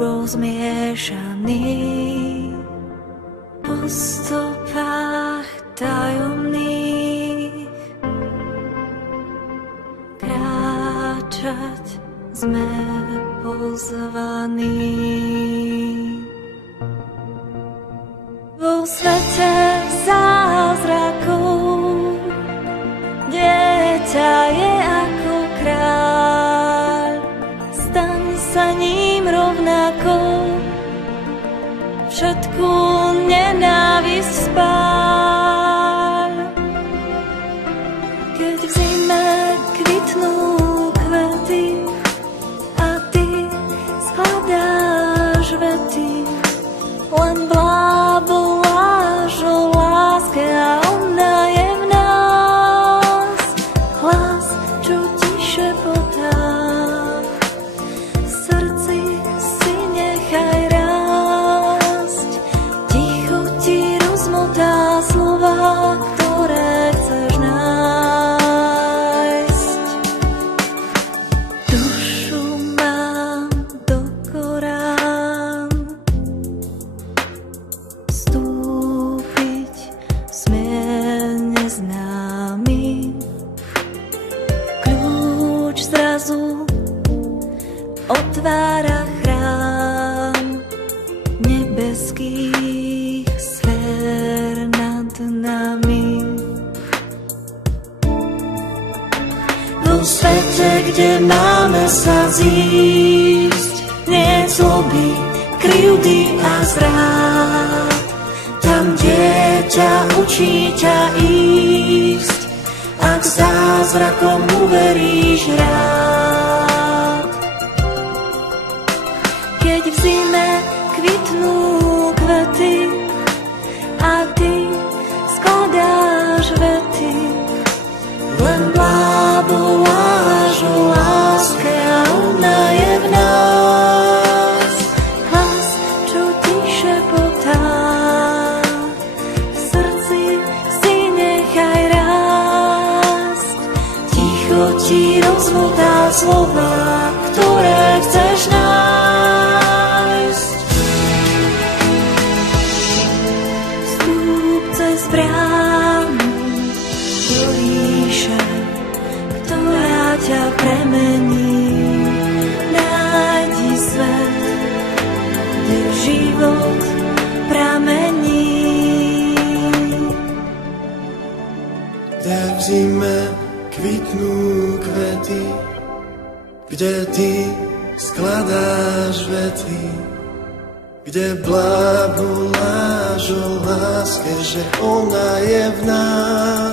tebou zmiešaný, po stopách tajomných kráčať sme pozvaní. Vo svete zázrakov dieťa je ako kráľ, staň sa ním rovnako, všetku nenávisť spáľ. Keď v zime kvitnú kvety a ty skladáš vety, len bláboláš o láske a ona je v nás. Hlas, čo ti šepotá, v srdci si nechaj rásť. Ticho ti rozmotá slova, ktoré chceš nájsť. Dušu mám do korán, vstúpiť smie neznámy. Kľúč zrazu otvára chrám nebeských sfér nad nami. Vo svete, kde máme sa zísť, nie zloby, krivdy a zrád, tam dieťa učí ťa ísť, ak zázrakom uveríš rád. Keď v zime kvitnú kvety a ty skladáš vety, len bláboláš o láske a ona je v nás. Hlas, čo ti šepotá, v srdci si nechaj rásť. Ticho ti rozmotá slova, ktoré chceš nájsť. Vstúp cez bránu do ríše, ktorá ťa premení. Nájdi svet, kde život pramení. Kde v zime kvitnú kvety, kde ty skladáš vety, kde bláboláš o láske, že ona je v nás.